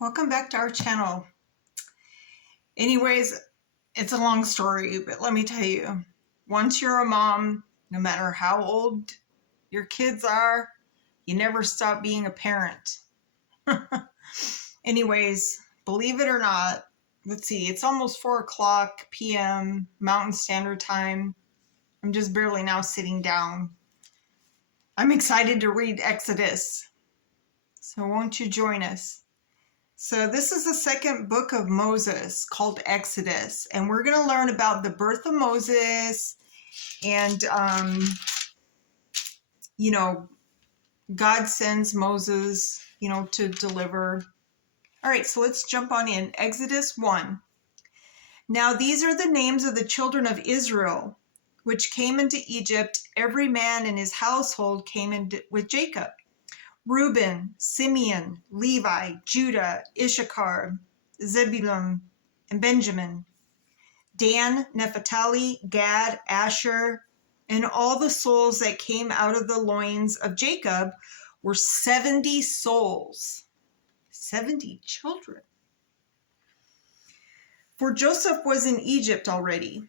Welcome back to our channel. Anyways, it's a long story, but let me tell you, once you're a mom, no matter how old your kids are, you never stop being a parent. Anyways, believe it or not, let's see, it's almost 4 o'clock p.m. Mountain Standard Time. I'm just barely now sitting down. I'm excited to read Exodus, so won't you join us? So this is the second book of Moses called Exodus, and we're going to learn about the birth of Moses and, God sends Moses, to deliver. All right, so let's jump on in. Exodus 1. Now these are the names of the children of Israel, which came into Egypt. Every man in his household came in with Jacob. Reuben, Simeon, Levi, Judah, Issachar, Zebulun, and Benjamin, Dan, Naphtali, Gad, Asher, and all the souls that came out of the loins of Jacob were 70 souls. 70 children. For Joseph was in Egypt already,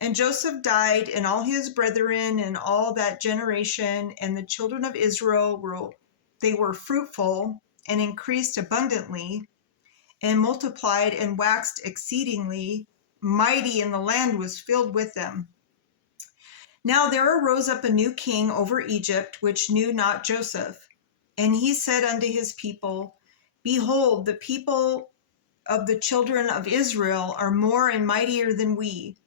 and Joseph died, and all his brethren, and all that generation, and the children of Israel were fruitful and increased abundantly and multiplied and waxed exceedingly mighty, and the land was filled with them. Now there arose up a new king over Egypt, which knew not Joseph. And he said unto his people, Behold, the people of the children of Israel are more and mightier than we.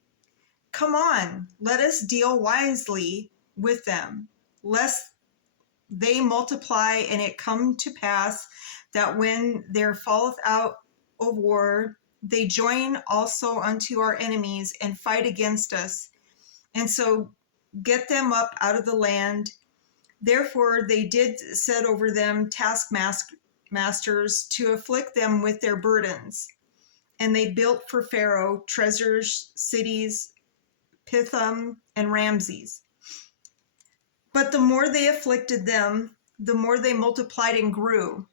Come on, let us deal wisely with them, lest they multiply, and it come to pass that when there falleth out of war, they join also unto our enemies and fight against us, and so get them up out of the land. Therefore they did set over them taskmasters to afflict them with their burdens. And they built for Pharaoh treasures, cities, Pithom, and Ramses. But the more they afflicted them, the more they multiplied and grew.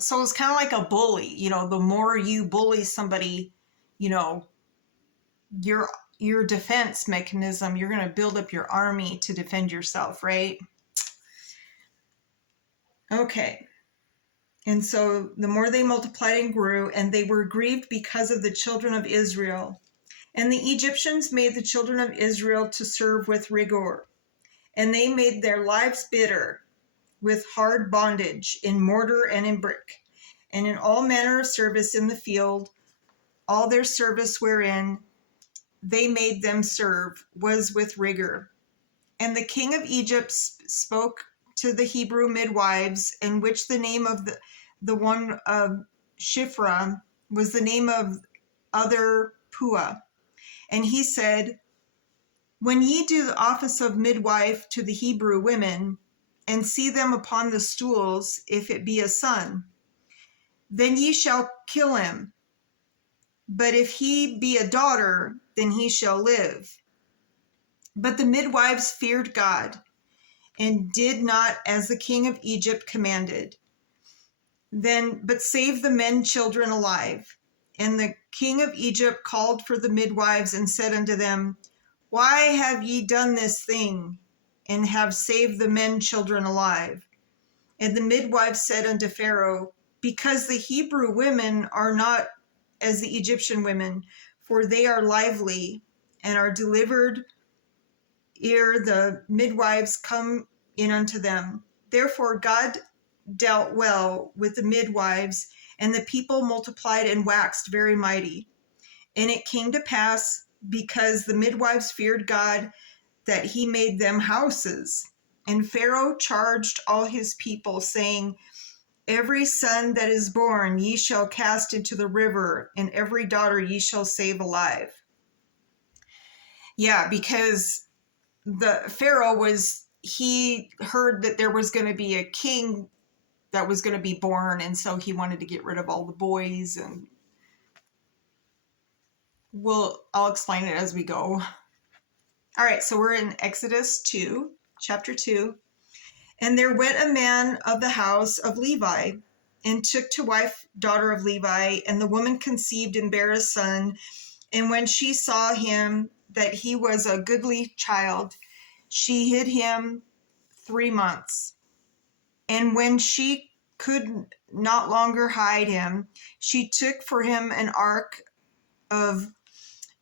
So it's kind of like a bully. The more you bully somebody, your defense mechanism, you're going to build up your army to defend yourself, right? Okay. And so the more they multiplied and grew, and they were grieved because of the children of Israel. And the Egyptians made the children of Israel to serve with rigor. And they made their lives bitter with hard bondage in mortar and in brick, and in all manner of service in the field. All their service wherein they made them serve was with rigor. And the king of Egypt spoke to the Hebrew midwives, in which the name of the one of Shiphrah was the name of other Puah. And he said, When ye do the office of midwife to the Hebrew women, and see them upon the stools, if it be a son, then ye shall kill him. But if he be a daughter, then he shall live. But the midwives feared God, and did not as the king of Egypt commanded, but saved the men children alive. And the king of Egypt called for the midwives, and said unto them, Why have ye done this thing, and have saved the men children alive? And the midwives said unto Pharaoh, Because the Hebrew women are not as the Egyptian women, for they are lively, and are delivered ere the midwives come in unto them. Therefore God dealt well with the midwives, and the people multiplied and waxed very mighty. And it came to pass, because the midwives feared God, that he made them houses. And Pharaoh charged all his people, saying, Every son that is born ye shall cast into the river, and every daughter ye shall save alive. Yeah, because the Pharaoh he heard that there was going to be a king that was going to be born, and so he wanted to get rid of all the boys, and I'll explain it as we go. All right, so we're in Exodus 2, chapter 2. And there went a man of the house of Levi, and took to wife daughter of Levi, and the woman conceived and bare a son. And when she saw him that he was a goodly child, she hid him 3 months. And when she could not longer hide him, she took for him an ark of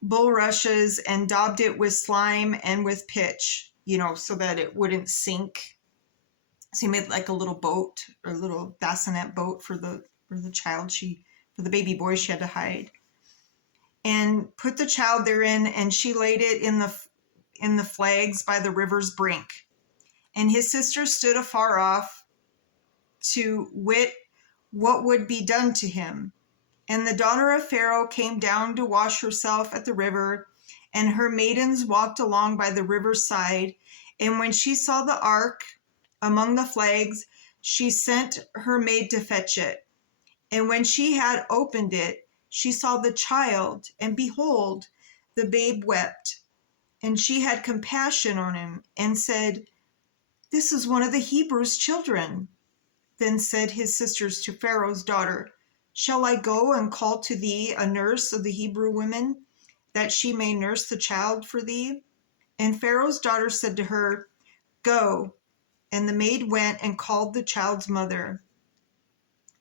bulrushes and daubed it with slime and with pitch, so that it wouldn't sink. So he made like a little boat, or a little bassinet boat for the child, for the baby boy she had to hide, and put the child therein, and she laid it in the flags by the river's brink. And his sisters stood afar off to wit what would be done to him. And the daughter of Pharaoh came down to wash herself at the river, and her maidens walked along by the river's side. And when she saw the ark among the flags, she sent her maid to fetch it. And when she had opened it, she saw the child, and behold, the babe wept. And she had compassion on him, and said, "This is one of the Hebrews' children." Then said his sisters to Pharaoh's daughter, "Shall I go and call to thee a nurse of the Hebrew women, that she may nurse the child for thee?" And Pharaoh's daughter said to her, "Go." And the maid went and called the child's mother.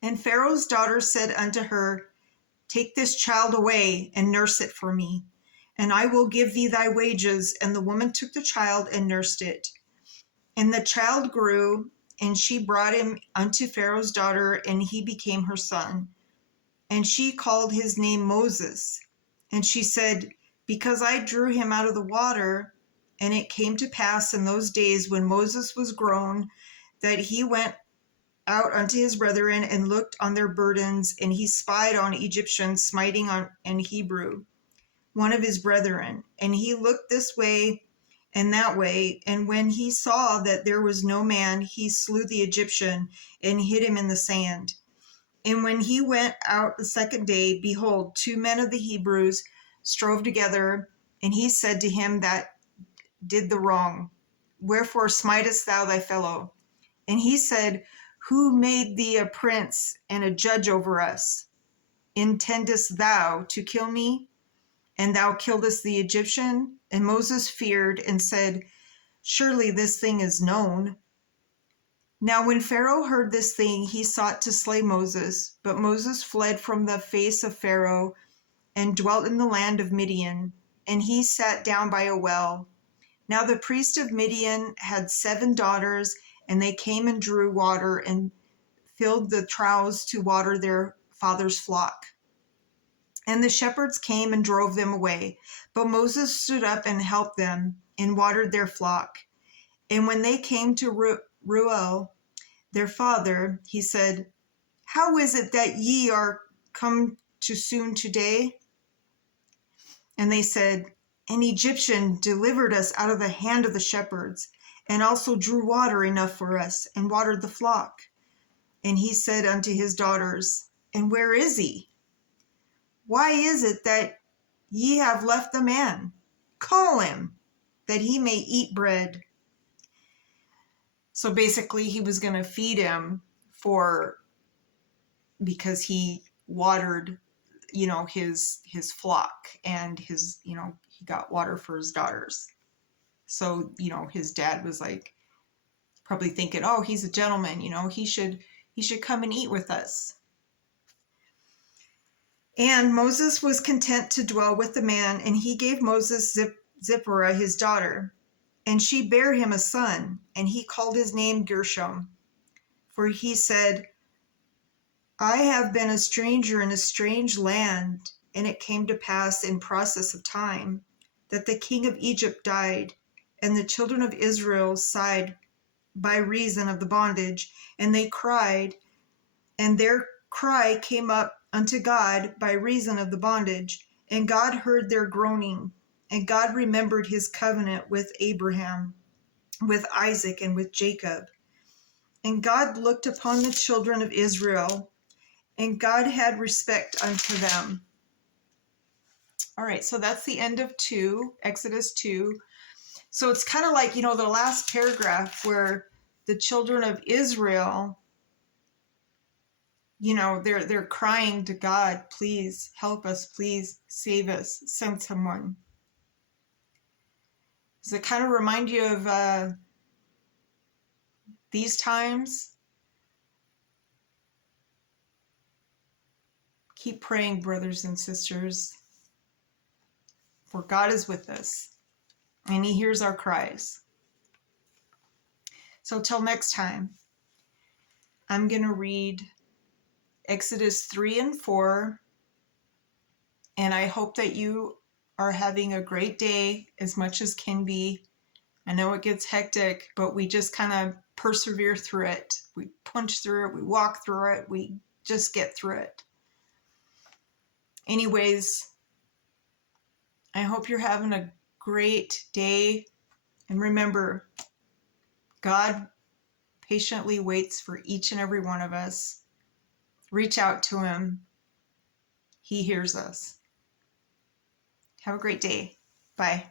And Pharaoh's daughter said unto her, "Take this child away and nurse it for me, and I will give thee thy wages." And the woman took the child and nursed it. And the child grew, and she brought him unto Pharaoh's daughter, and he became her son. And she called his name Moses. And she said, "Because I drew him out of the water." And it came to pass in those days, when Moses was grown, that he went out unto his brethren and looked on their burdens, and he spied on Egyptians smiting on an Hebrew, one of his brethren. And he looked this way and that way, and when he saw that there was no man, he slew the Egyptian and hid him in the sand. And when he went out the second day, behold, 2 men of the Hebrews strove together, and he said to him that did the wrong, "Wherefore smitest thou thy fellow?" And he said, "Who made thee a prince and a judge over us? Intendest thou to kill me? And thou killedst the Egyptian?" And Moses feared and said, "Surely this thing is known." Now when Pharaoh heard this thing, he sought to slay Moses. But Moses fled from the face of Pharaoh and dwelt in the land of Midian. And he sat down by a well. Now the priest of Midian had 7 daughters, and they came and drew water and filled the troughs to water their father's flock. And the shepherds came and drove them away. But Moses stood up and helped them and watered their flock. And when they came to Reuel, their father, he said, "How is it that ye are come too soon today?" And they said, "An Egyptian delivered us out of the hand of the shepherds, and also drew water enough for us, and watered the flock." And he said unto his daughters, "And where is he? Why is it that ye have left the man? Call him, that he may eat bread." So basically he was going to feed him because he watered, his flock, and he got water for his daughters. So, his dad was like probably thinking, "Oh, he's a gentleman, he should come and eat with us." And Moses was content to dwell with the man, and he gave Moses Zipporah his daughter, and she bare him a son, and he called his name Gershom. For he said, "I have been a stranger in a strange land." And it came to pass in process of time that the king of Egypt died, and the children of Israel sighed by reason of the bondage, and they cried, and their cry came up unto God by reason of the bondage, and God heard their groaning, and God remembered his covenant with Abraham, with Isaac, and with Jacob. And God looked upon the children of Israel, and God had respect unto them. All right, so that's the end of Exodus 2. So it's kind of like, the last paragraph where the children of Israel they're crying to God, please help us, please save us, send someone. Does it kind of remind you of these times? Keep praying, brothers and sisters, for God is with us and he hears our cries. So till next time, I'm going to read Exodus 3 and 4, and I hope that you are having a great day as much as can be. I know it gets hectic, but we just kind of persevere through it. We punch through it, we walk through it, we just get through it. Anyways, I hope you're having a great day. And remember, God patiently waits for each and every one of us. Reach out to him. He hears us. Have a great day. Bye.